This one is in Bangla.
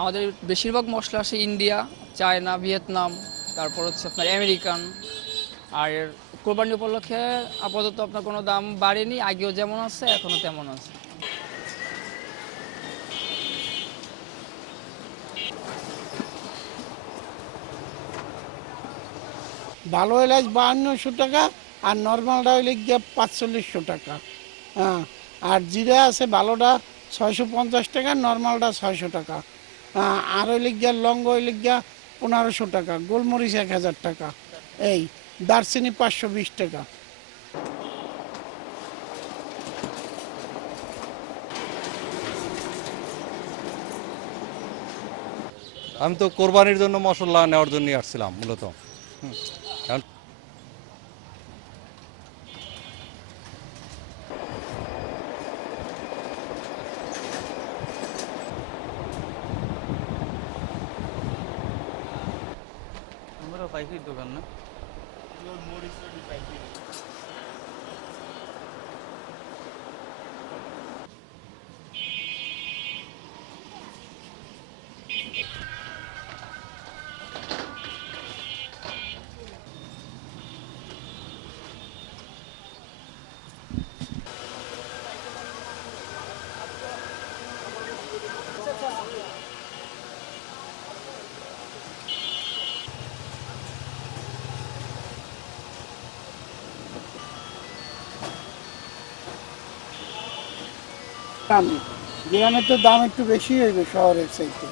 আমাদের বেশিরভাগ মশলা আসে ইন্ডিয়া, চায়না, ভিয়েতনাম, তারপর হচ্ছে আপনার আমেরিকান। আর কোরবানি উপলক্ষে আপাতত আপনার কোনো দাম বাড়েনি, আগেও যেমন আছে, এখনও তেমন আছে। ভালো এলাচ বাহান্নশো টাকা, আর নর্মালটা হইলে গিয়ে পাঁচচল্লিশশো টাকা। হ্যাঁ আর জিরা আছে ভালোটা ছয়শো পঞ্চাশ টাকা নর্মালটা ছয়শো টাকা। আর হইলে গিয়া লঙ্গ হইলে গিয়া পনেরোশো টাকা, গোলমরিচ এক হাজার টাকা। এই, দারচিনি পাঁচশো বিশ টাকা। আমি তো কোরবানির জন্য মশলা নেওয়ার জন্য আসছিলাম, মূলত। পাইকারি দোকান না? দাম। গ্রামের তো দাম একটু বেশি হইবে শহরের চাইতে।